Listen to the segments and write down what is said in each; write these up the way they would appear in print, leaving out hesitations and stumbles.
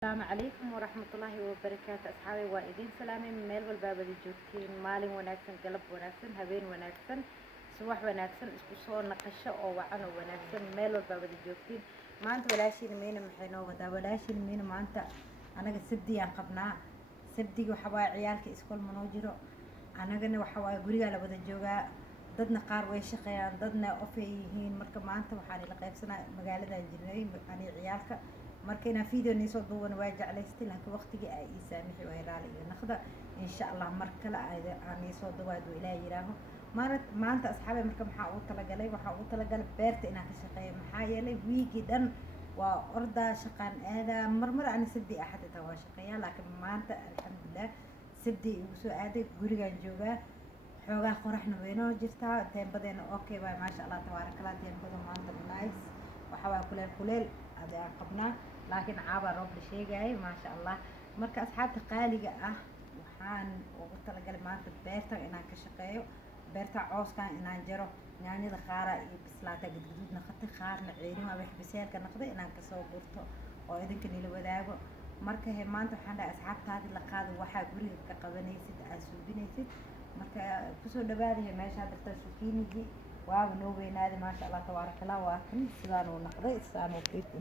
السلام عليكم ورحمة الله وبركاته أصحابي وإذن سلامي من ميل والباب اللي جوتين مالي وناكسن قلب وناكسن هبين وناكسن صباح وناكسن اسكسور نقشة أو وعن وناكسن ميل والباب اللي جوتين ما أنت ولاشين مين محينو ودا ولاشين مين ما أنت أنا سبدي قبنا سبدي وحواي عيالك إسكول منوجرو أنا قلنا وحواي قرية لبدا جوجا dadna qaar way shaqeeyaan dadna ofay yihiin marka maanta waxaan ila qaybsanaa magaalada jirnay ani ciyaalka marka inaan video niisoo duuban waa jeclaystay laakiin waqtigii ay ii saamixi way raali iyo naqda insha Allah mar kale aan niisoo duubaado ilaahay yiraaho maanta asxaabay marka waxaa ugu talagalay beerta inaan ka shaqeeyo maxaa yeelay wiigi dhan waa orda shaqaan aadaa marmar aan sabdi axad inta waa shaqeeyaa laakiin maanta alxamdulillah sabdi igu soo aaday gurigaan joogaa xoogaa qoraxna weynoo jirtaa teembadeena okay baa maasha Allah tabarakallah teembada maanta nice waxa waa kuleel aan qabnaa laakiin caaba roob la sheegay maasha Allah marka asxaabta qaaliga ah waxaan ugu talagalay maanta beerta inaan ka shaqeeyo beerta cooskan inaan jaro yaanyada qaara iyo bislaata gadguduud naqata qaarna ceerima wax biseelka naqda inaan ka soo gurto oo idinka nila wadaago marka maanta waxaan dhahay asxaabtaadi la qaado waxa guriga ka qabanaysid aad suubinaysid marka kusoo dhawaadaya meesha dadka suuqiinigi waaw noo weynaaday maasha Allah tabarakallah waa kan sidaan uu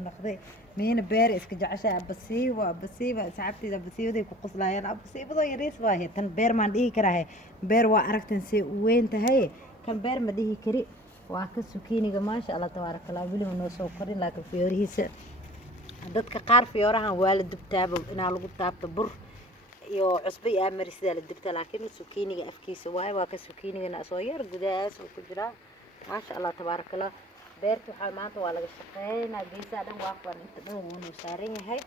naqday meena beer iska jeceshay abasiiba asxaabtida abasiibaday ku qoslayaan abasiibado yariis waa tan beer maan dhihi karaa beer waa aragtan si weyn tahay kan beer ma dhihi kari waa ka suuqiiniga maasha Allah tabarakallah wili noo soo korin laakiin fiyoorihiisa dadka qaar fiyoorahan waa la dubtaabo inaa lagu taabto bur iyo cusbo iyo amarisida la dubta laakiin suuqiiniga afkiisa waa ka suuqiiniga soo yar gudaas oo ku jira maasha Allah tabarakallah beerta waxa maanta waa laga shaqeynaa geesaha dhan waa kuwan inta dhan wuu saaran yahay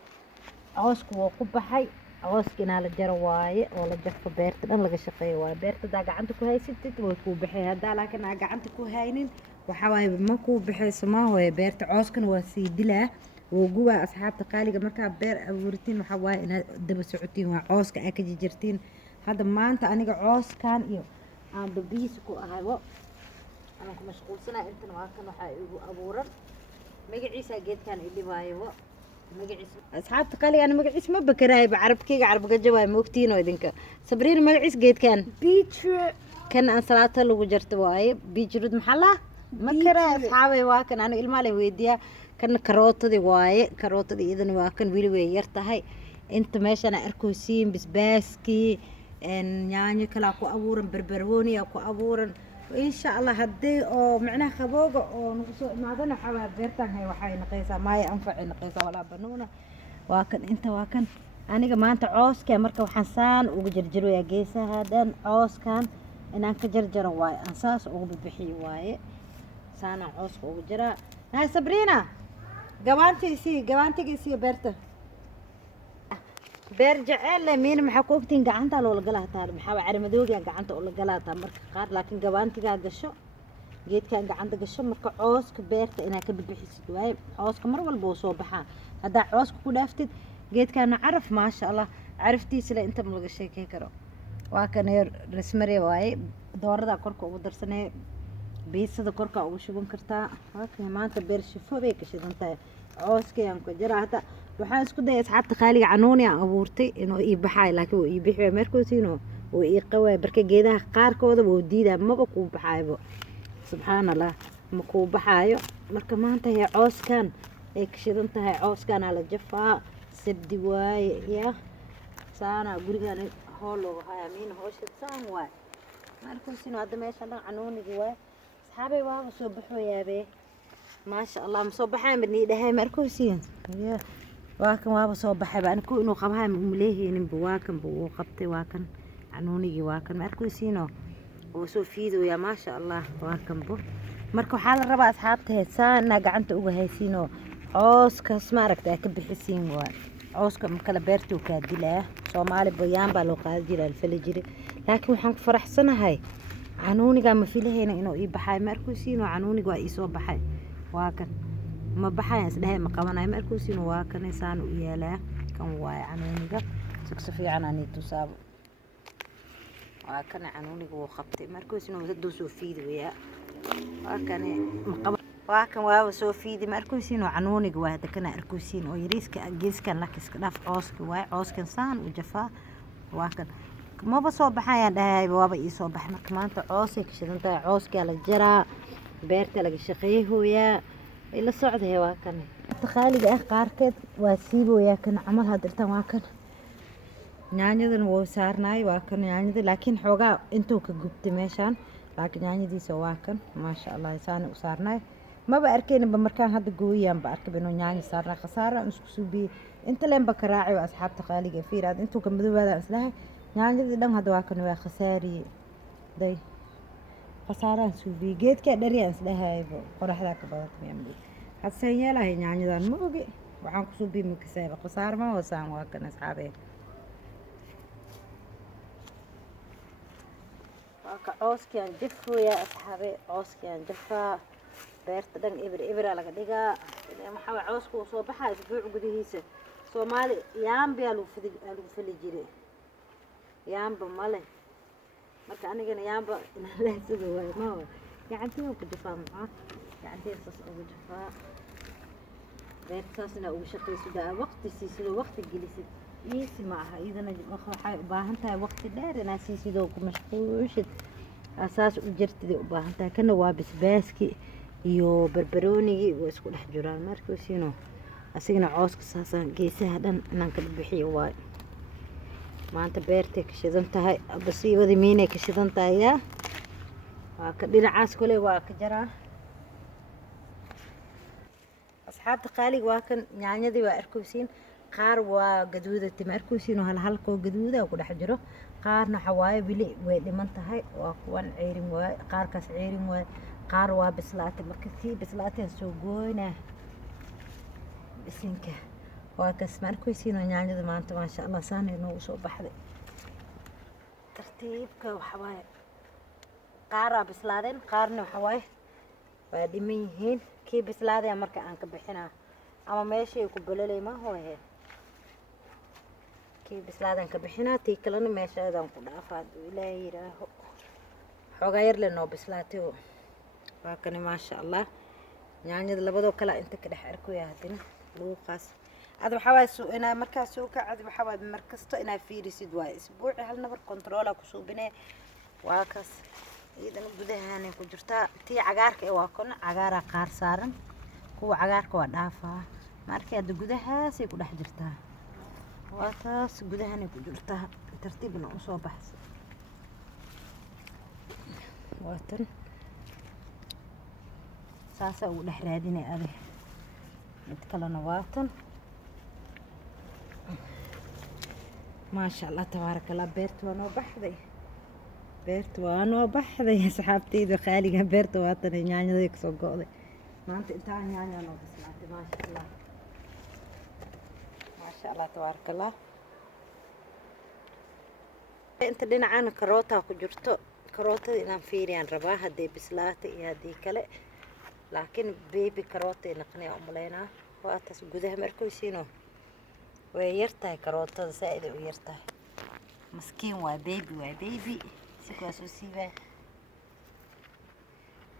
coosku waa ku baxay cooskina la jaro waaye oo la jafo beerta dhan laga shaqeeyo waa beerta daa gacanta ku haysatid way ku baxay hadaa laakiin aan gacanta ku haynin waxa waaye ma ku baxayso ma hooyo beerta cooskana waa sii dilaa وجوا أصحاب تقاليد مركب بير أورتين وحواي إن دبس عتين وعوس كأكيد جرتين هذا ما أنت أنا عوس كان إيو عم ببيسكو هاي أنا كم مشغول سنة أنت نواكن وحايو أبورن مجلس جيت كان اللي بايو مجلس أصحاب تقاليد أنا مجلس ما بكراي بعرب كي عرب جواي موكتين ويدنك صبرين مجلس جيت كان كان أنصلاته لو جرت واي بيجرد محله ما كراي أصحابي واكن أنا المالي ويديا كان كروتدي واي كروتدي إذن واكن ويلي وير tahay inta meeshana arkoosin basbaaski yaanyo kala ku abuuran barbarooni ku abuuran insha Allah hadii oo macnaha qabooga oo nagu soo imaadana waxa beertan hay waxay naqaysaa maay anfacay naqaysaa wala banuuna waakan inta waakan aniga maanta cooska marka waxaan saan ugu jarjaroyaa geesaha dhan cooskan inaan ka jarjaro waay aan saas ugu bixiyo waaye saana cooska ugu jira hay Sabrina gawaantigiisii beerta beer jecel meen maxaa ku ogtiin gacanta loo galaa taa maxaa carimadooga gacanta oo la galaa taa marka qaar laakiin gawaantiga gasho geedkan gacanta gasho marka cooska beerta inaa ka bixisid waay cooska mar walba uu soo baxaa hadaa cooska ku dhaaftid geedkan caraf maasha Allah caraftiisa inta ma laga sheekay karo waa kan rasmare waay doorada korka ugu darsanay biisada korka ugu shuban kartaa halka maanta beer shifo bay ka shidan tahay cooskayaan ku jira hada waxaan isku dayay asxaabta qaaliga canuuni aan abuurtay inuu ii baxay laakiin uu ii bixi markoosiino uu ii qaway barka geedaha qaarkooda uu diidaa maba ku baxaybo subhanallah ma ku baxayo marka maanta ay cooskan ay ka shidan tahay cooskan la jafaa sabdi waay ya saana gurigan hoolo hayamiin hooshid saan waay markoosiino hada meesha canuuniga waay أصحابي واو صبحوا يا بي ما شاء الله مصبحين بدي دهاي مركوسين يا واكن واو صبحي بأنا كونوا قبها مليه بواكن بوقبتي واكن عنوني واكن مركوسينو وسوفيدو يا ما شاء الله واكن بو مركو حال الربع أصحابته سانا قعنت أوجه سينو عوس كسمارك ده كبحسين عوس كمكلا بيرتو كادلة صومالي بيان بالو قادر الفلجري لكن وحنك فرح سنة هاي canuuniga ma filaheena inuu ii baxay markuusiino canuuniga waa ii soo baxay waa kan ma baxay isdhahay ma qabanay markuusiino waa kan isaan u yeelaa kan waa canuuniga si fiican aan tusaabo waa kan canuuniga uu qabtay markuusiino haduu soo fiidiyaa waa kan ma qaban waa kan waaba soo fiidi ma arkaysiin oo canuuniga waa hada kana arkaysiin oo yariiska geeskan la kiska dhaaf cooska waay cooskan saan u jafaa waa kan maba soo baxayaan dhahay waaba ii soo baxay marka maanta coosay ka shidan tahay cooskaa la jaraa beerta laga shaqeeyhooyaa ila socday waa kan qaaliga ah qaarkeed waa siibooyaa kan camal hadirtan waa kan yaanyadan wuu saarnaay waa kan yaanyada laakiin xoogaa intuu ka gubtay meeshaan laakiin yaanyadiisa waa kan maasha Allah saan u saarnaay maba arkeenba markaan hadda gooyaanba arkay inuu yaanyo saarnaa khasaaro isku suubiye inta leenba ka raacay asxaabta qaaliga fiiraad intuu ka madoobaada islahay yaanyadii dhan hadda waa kan waa khasaariye day khasaaraan suubiye geedka dhariyaan islahayba qoraxda ka badatay hadsan yeelahay yaanyadan ma ogi waxaan ku suubiye ma kasaaba khasaar ma wasaan waa kan asxaabe cooskiaan jafooyaa asxaabe cooskiaan jafaa beerta dhan ibir laga dhigaa maxaa cooska uu soo baxaa isbuuc gudihiisa Soomaali yaambiyaa lagu fali jiray yaamba male marka anigana yaamba inaan leedsado waay ma gacantii ku jafaa maxaa gacantii saas ugu jafaa beertaasna ugu shaqeyso daa waqti siiso waqti gelisid iisi ma aha idana waxay u baahan tahay waqti dheer inaad siisid oo ku mashquulshid asaas u jirtida u baahan tahay kana waa basbaaski iyo barbaroonigi way isku dhex jiraan markii siino asigana cooska saasaan geesaha dhan inaan ka bixiyo waay maanta beertay ka shidan tahay basiibada miinay ka shidan tahay waa ka dhinacaas kale waa ka jaraa asxaabta qaaliga waa kan yaanyadii waa arkaysiin qaar waa gaduudatay ma arkaysiin oo halkoo gaduuda ku dhex jiro qaarna xawaaye wili way dhiman tahay waa kuwan ceerin waay qaarkaas ceerin waay qaar waa bislaatay marka tii bislaatay soo gooynaa bisinka waa kas ma arkaysiin oo yaanyada maanta maasha Allah saan inuu soo baxday tartiibka waxa waaye qaar bislaadeen qaarna waxa waaye waa dhiman yihiin kii bislaaday marka aan ka bixinaa ama meeshay ku balalay ma hooyee kii bislaadan ka bixinaa tii kalena meeshaadaan ku dhaafaa ilaahay yiraaho xoogaa yar leenoo bislaatay waa kan maasha Allah yaanyada labadoo kala inta ka dhex arkayaa hadina luuqaas هذا بحواس أنا مركز سوكا هذا بحواس مركز تو أنا في رصيد واي أسبوع هالنبر كنترول كسو بنا واكس إذا نبدأ هني كجرتا تي عجارك واكن عجارة قار صارن هو عجارك ودافع مركز جودها سيكون حجرتها واكس جودها هني كجرتا ترتيب نقصه بحث واتن ساسة ولحراديني أبي نتكلم واتن ما شاء الله تبارك الله بيرت وانو بحذي يا صحابتي دو خالي بيرت واتن يعني ذيك سو قودي ما انت يعني انا بس ما شاء الله ما شاء الله تبارك الله انت دينا عانا كروتا كجرتو كروتا inaan fiiriyaan rabaa haday bislaatay iyo hadii kale laakiin baby karoota naqnay umaleena waa taas gudaha markaysiino way yartahay karootada saaid u yartahay maskiin waa baby si kaas u siibay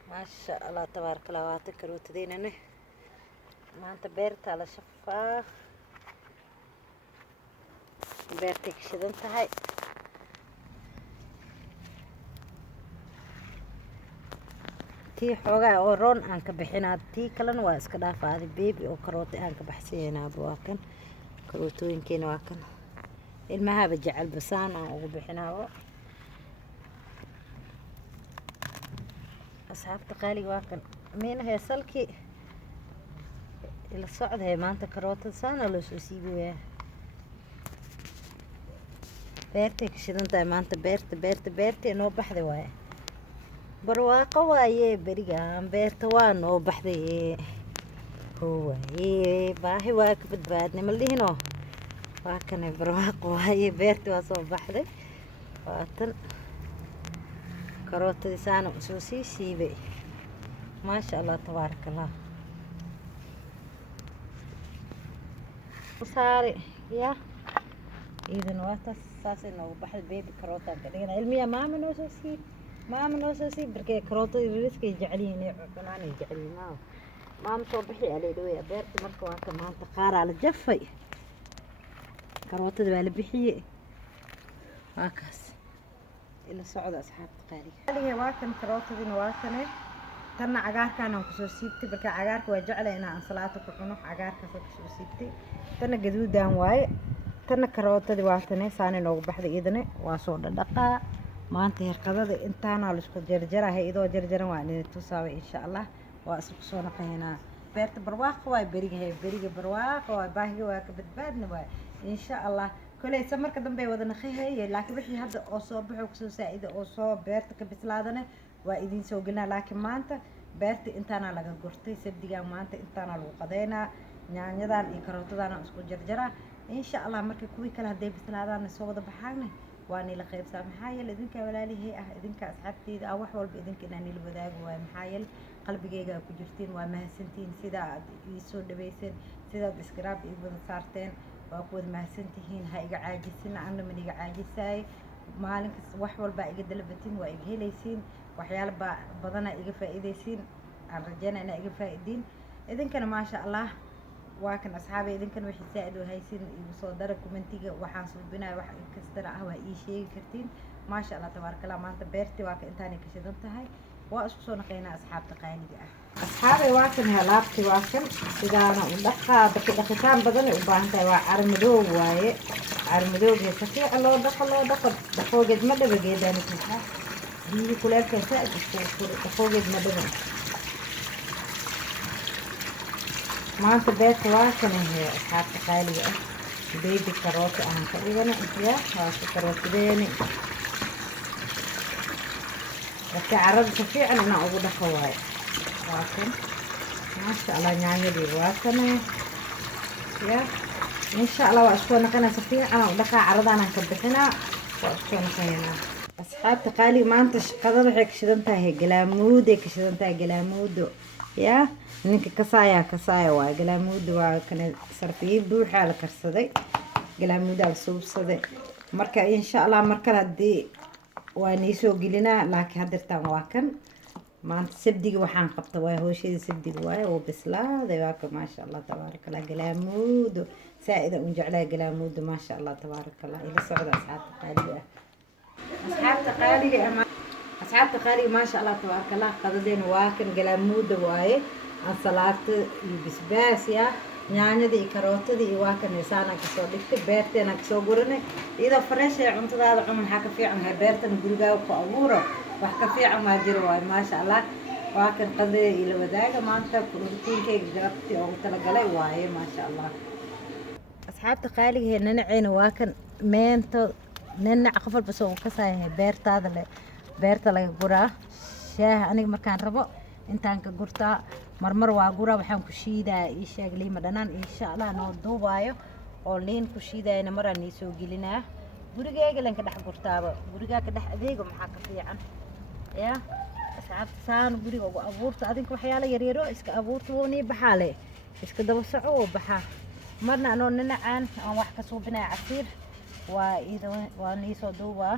ma sha Allah tabaaraka Allah waata karootadeenana maanta beerta la shafaa beerta ka shidan tahay tii xoogaa oo roon aan ka bixinaa tii kalena waa iska dhaafaaday baby oo karoota aan ka baxsiyeenaa waa kan karootooyinkeena waa kan ilmahaba jecel basaan aan ugu bixinaa asxaabta qaaliga waa kan meena heesalkii ila socday maanta karootada saana loo soo siibayaa beertay ka shidan tahay maanta beerta noo baxday waaye barwaaqo waaye berigaan beerta waa noo baxday hoowaye baahi waa ka badbaadnay ma lihino waa kan barwaaqo waaye beerta waa soo baxday waatan karootadii saana soo siibay ما شاء الله تبارك الله وصاري يا إذا نواتس ساسي إنه بحر بيبي كروتا قلينا علمية ما من وساسي بركي كروتا الرزق يجعليني عناني يجعليناه maanta soo bixi على دوية beerta marka waa ka maanta qaar ala jafay karootada waa la bixiyay waa kaas ila socda asxaabta qaaliga waa kan karootadina waa kan tan cagaarkan aan ku soo siibtay marka cagaarka waa jeclay inaan ansalaato ku cuno cagaarka soo siibtay tan gaduudan waaye tan karootadi waa tan saan inoogu baxday idane waa soo dhaqaa maanta herqadada intaana la isku jarjarahay idoo jarjaran waa inay tusaaway insha Allah waa isku soo naqaynaa beerta barwaaqo waa beriga barwaaqo waa baahiga waa ka badbaadna waa insha Allah kulay samarka dambe wada naqahay laakiin wixii hadda oo soo baxo ku soo saacido oo soo beerta ka bislaadana waa idin soo galnaa laakiin maanta beerta intaana laga gurtay sabdiga maanta intaana lagu qadeynaa yaanyadan iyo karootadan isku jarjara insha Allah markii kuwi kala haday bislaadaan soo wada baxaana waan ila qaybsaa maxaa yeelay idinka walaalihii ah idinka asxaabteeda wax walba idinka inaan ila wadaago waa maxaa yeelay qalbigeyga ku jirtiin waa mahadsantiin sida aad ii soo dhaweyseen sida aad iskaraab ii wada saarteen waa ku wada mahadsantihiin ha iga caajisin anna ma iga caajisay maalinkaas wax walba iga dalbatiin waa iga helaysiin waxyaalo badan iga faa'iideysiin aan rajeynaa inaa iga faa'iidiin idinkana maasha Allah waa kan asxaabay idinkan wixii saaid oo haysin igu soo dara commentiga waxaan suubinayo wax kasta ah waa ii sheegi kartiin maasha Allah tabarakallah maanta beertii waa ka intaanay ka shidan tahay waa isku soo naqaynaa asxaabta qaaliga ah asxaabay waa kan halaabti waa kan sidaana u dhaqaa dhaqitaan badan u baahan tahay waa carmadow waaye carmadowga si fiican loo dhaqoogeed ma dhabageedaan inta biyo kuleelka saaid isku dhaqoogeed ma dhaban maanta beerta waa kan asxaabta qaaliga ah beedi karoota aan ka dhigana intiya waa ku karootadeeni marka carada si fiican inaan ugu dhaqo waaye waa kan maasha Allah yaanyadii waa kan ya insha Allah waa isku naqanaa si fiican u dhaqaa caradan aan ka bixinaa waa isku naqaynaa asxaabta qaaliga maanta shaqada waxay ka shidan tahay galaamuuday ka shidan tahay galaamuudo ya ninka kasaaya waa galaamuuda waa kan sarfiye buuxa la karsaday galaamuuda la suubsaday marka insha Allah markale hadii waa nii soo gelinaa laakiin hadirtaan waa kan maanta sabdiga waxaan qabta waa hooshada sabdiga waaye oo bislaaday waa ka maasha Allah tabarakallah galaamuudo saaida u jeclaa galaamuudo maasha Allah tabarakallah ila socda asxaabta qaaliga maasha Allah tabarakallah qadadeen waa kan galaamuuda waaye ansalaato iyo bisbaas ya yaanyada iyo karootada iyo waa kan saana ka soo dhigtay beerteena ka soo guranay iyadoo fresh ee cuntadaada cun maxaa ka fiican yahay beertan gurigaaga ku abuuro wax ka fiican ma jiro waaye maasha Allah waa kan qadada ila wadaaga maanta rutiinkeyga galabtii oo tala galay waaye maasha Allah asxaabta qaaliga nanaceena waa kan meento nanac qof walba soo ka saayahay beerta laga guraa shaah aniga markaan rabo intaan ka gurtaa marmar waa gura waxaan ku shiidaa ii sheeg liima dhanaan insha Allah noo duubaayo oo liin ku shiidayna maraan ii soo gelinaa gurigeyga lan ka dhex gurtaaba guriga ka dhex adeego maxaa ka fiican ya asxaabta saan guriga ugu abuurta adinka waxyaalo yaryar oo iska abuurta oo nii baxaale iska daba soco oo baxa marna anoo ninacaan aan wax ka suubinaa casiir waa nii soo duubaa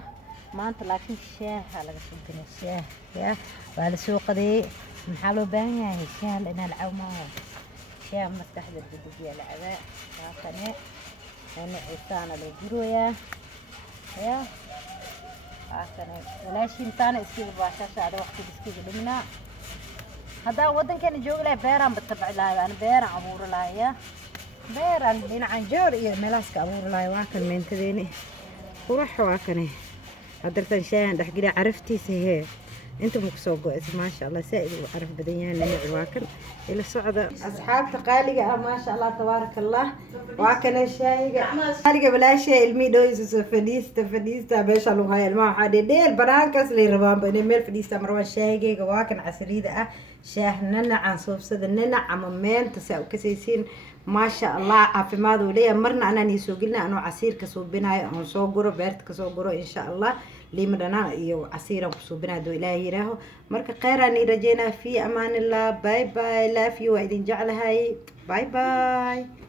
maanta laakiin shaaha laga suubinaa shaah ya waa la soo qadeeyay maxaa loo baahan yahay shaah inaan cawmaa shaah maskaxda degdeg la cabaa waakane ana ciisaana la guroyaa ya waakane walaashin taana iskiga baashashaada waqti iskiga dhiminaa haddaan waddankeena joogi lahay beeraan batabci lahay aan beeraan abuuri lahay ya beeraan dhinacan joor iyo meelaaska abuuri lahay waa kan meentadeeni qurax waa kane hadartan shaahan dhexgeliya caraftiisa hee انت مكسو قوس ما شاء الله سائل وعرف بديان نوع واكل الى صعده اصحاب تقاليقه ما شاء الله تبارك الله واكل الشاي قاليقه بلا شيء الميدويز فديستا بيش لو هاي الماء حدي ديل برانكس لي ربان بني ميل فديستا مروا شايغا واكن عسريده شاه ننع صوبسد ننع عممين تساو كسيسين ما شاء الله عافماد وليه مرنا انا نيسو قلنا انو عصير كسوبناي ان سو غرو بيرت كسو غرو ان شاء الله ليما دنا iyo عصير كسوبنا دو ilaahay yiraaho marka qeyraan rajayna fi amaan allah bye bye love you idin jeclahay bye bye